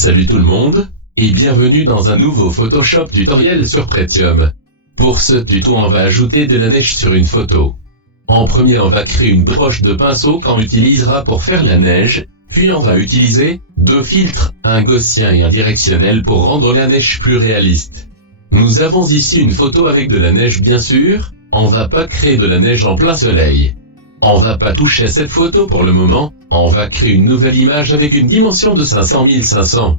Salut tout le monde, et bienvenue dans un nouveau Photoshop tutoriel sur Pretium. Pour ce tuto on va ajouter de la neige sur une photo. En premier on va créer une broche de pinceau qu'on utilisera pour faire la neige, puis on va utiliser deux filtres, un gaussien et un directionnel pour rendre la neige plus réaliste. Nous avons ici une photo avec de la neige bien sûr, on va pas créer de la neige en plein soleil. On va pas toucher à cette photo pour le moment, on va créer une nouvelle image avec une dimension de 500 x 500.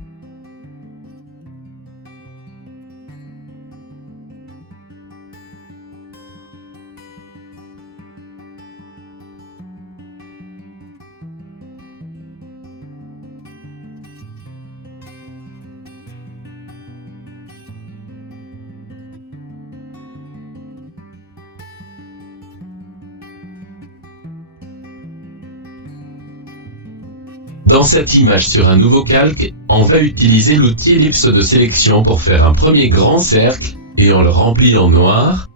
Dans cette image sur un nouveau calque, on va utiliser l'outil ellipse de sélection pour faire un premier grand cercle, et on le remplit en noir.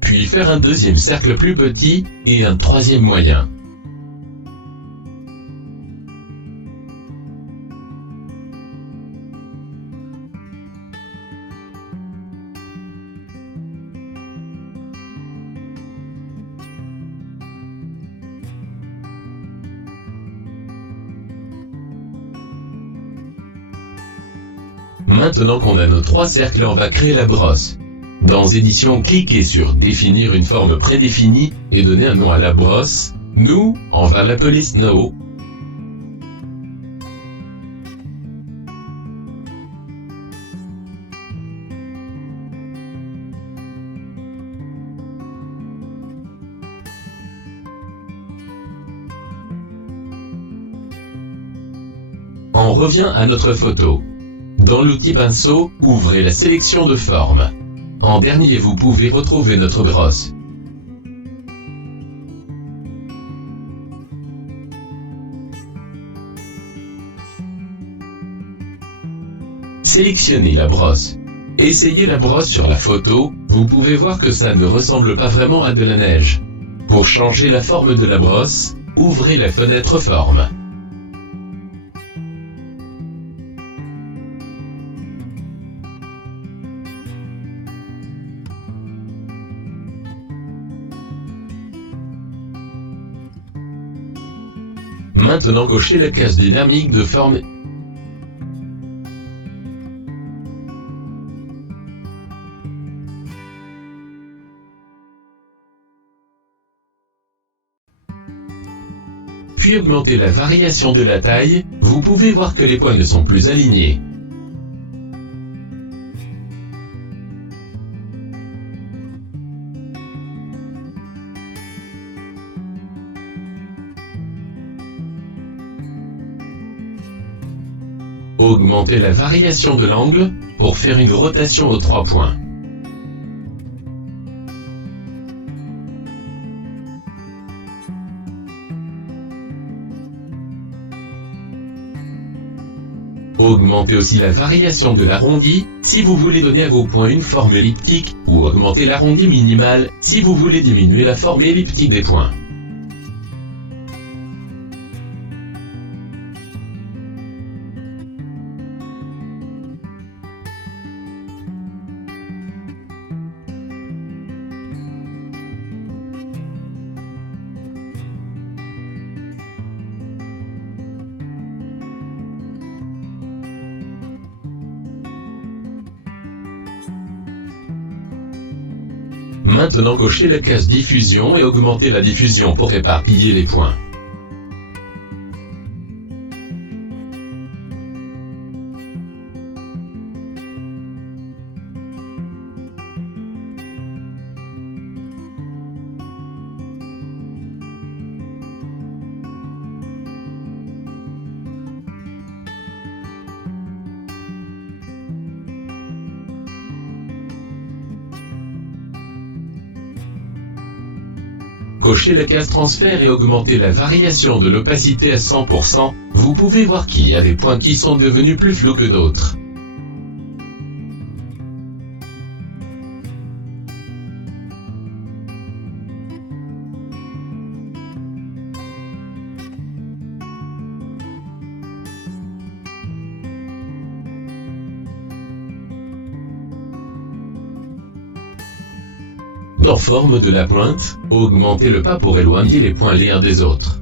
Puis faire un deuxième cercle plus petit, et un troisième moyen. Maintenant qu'on a nos trois cercles, on va créer la brosse. Dans Édition, cliquez sur Définir une forme prédéfinie et donner un nom à la brosse. Nous, on va l'appeler Snow. On revient à notre photo. Dans l'outil pinceau, ouvrez la sélection de formes. En dernier, vous pouvez retrouver notre brosse. Sélectionnez la brosse. Essayez la brosse sur la photo, vous pouvez voir que ça ne ressemble pas vraiment à de la neige. Pour changer la forme de la brosse, ouvrez la fenêtre Forme. Maintenant cochez la case dynamique de forme. Puis augmentez la variation de la taille, vous pouvez voir que les points ne sont plus alignés. Augmentez la variation de l'angle, pour faire une rotation aux 3 points. Augmentez aussi la variation de l'arrondi, si vous voulez donner à vos points une forme elliptique, ou augmentez l'arrondi minimal, si vous voulez diminuer la forme elliptique des points. Maintenant cochez la case diffusion et augmentez la diffusion pour éparpiller les points. Cochez la case transfert et augmentez la variation de l'opacité à 100%, vous pouvez voir qu'il y a des points qui sont devenus plus flous que d'autres. En forme de la pointe, augmentez le pas pour éloigner les points les uns des autres.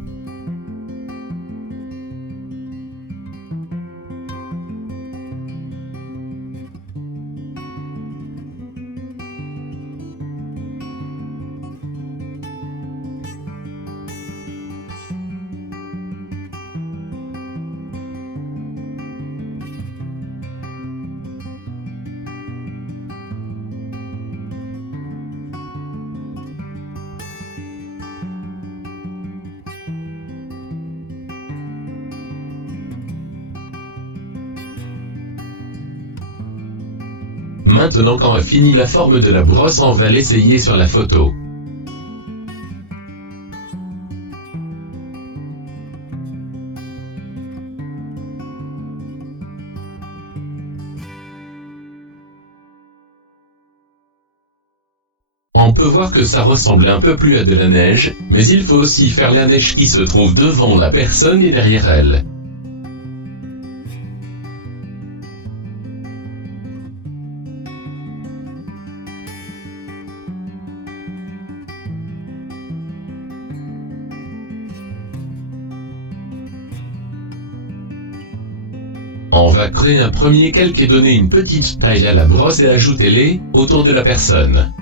Maintenant quand a fini la forme de la brosse, on va l'essayer sur la photo. On peut voir que ça ressemble un peu plus à de la neige, mais il faut aussi faire la neige qui se trouve devant la personne et derrière elle. On va créer un premier calque et donner une petite taille à la brosse et ajouter-les autour de la personne.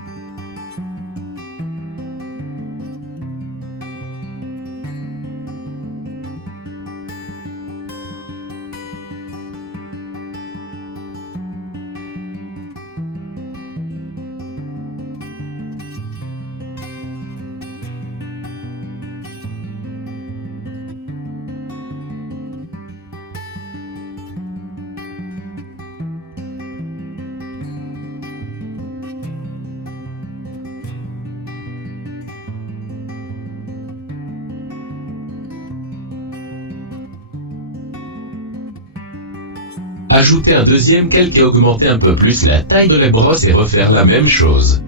Ajouter un deuxième calque et augmenter un peu plus la taille de la brosse et refaire la même chose.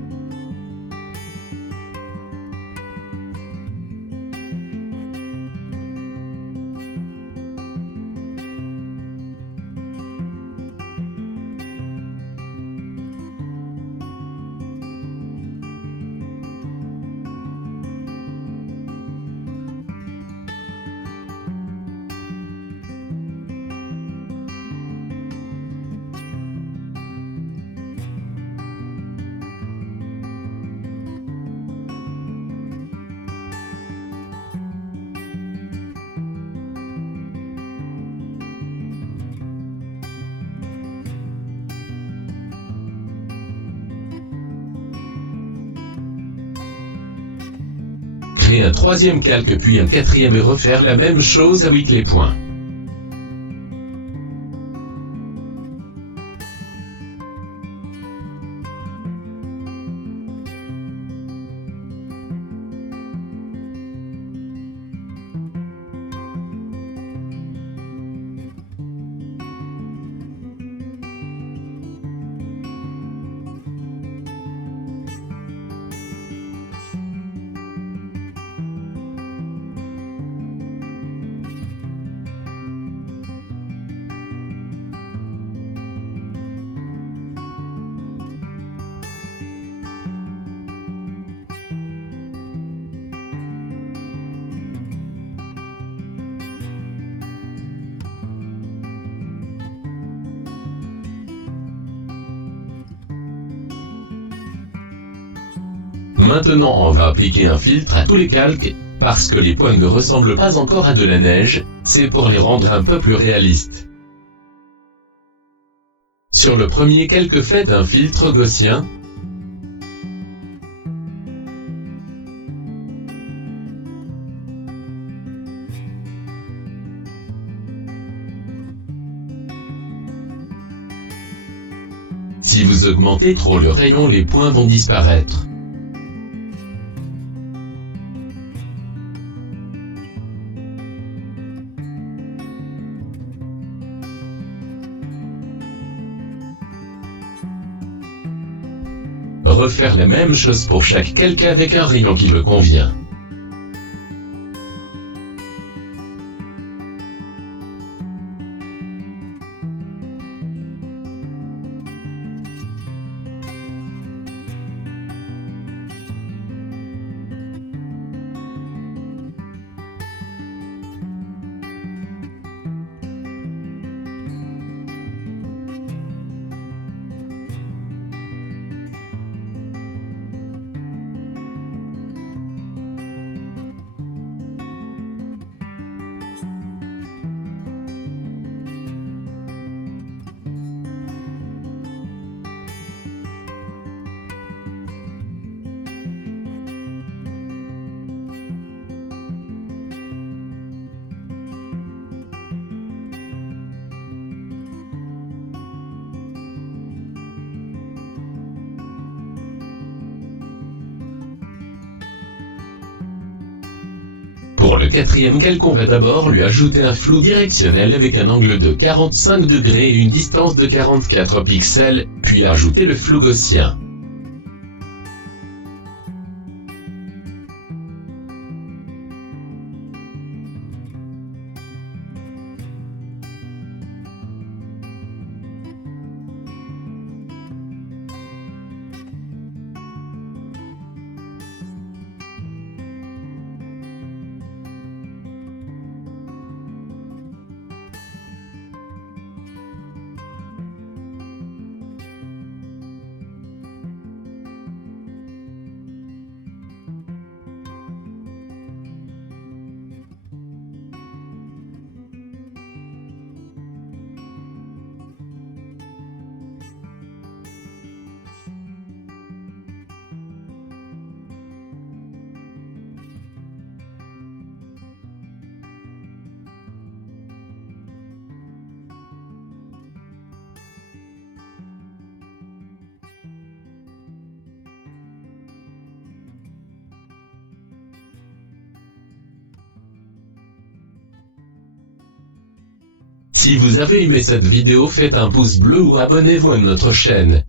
Créer un troisième calque puis un quatrième et refaire la même chose avec les points. Maintenant on va appliquer un filtre à tous les calques, parce que les points ne ressemblent pas encore à de la neige, c'est pour les rendre un peu plus réalistes. Sur le premier calque, faites un filtre gaussien. Si vous augmentez trop le rayon, les points vont disparaître. refaire la même chose pour chaque calque avec un rayon qui me convient. Pour le quatrième calque, on va d'abord lui ajouter un flou directionnel avec un angle de 45 degrés et une distance de 44 pixels, puis ajouter le flou gaussien. Si vous avez aimé cette vidéo, faites un pouce bleu ou abonnez-vous à notre chaîne.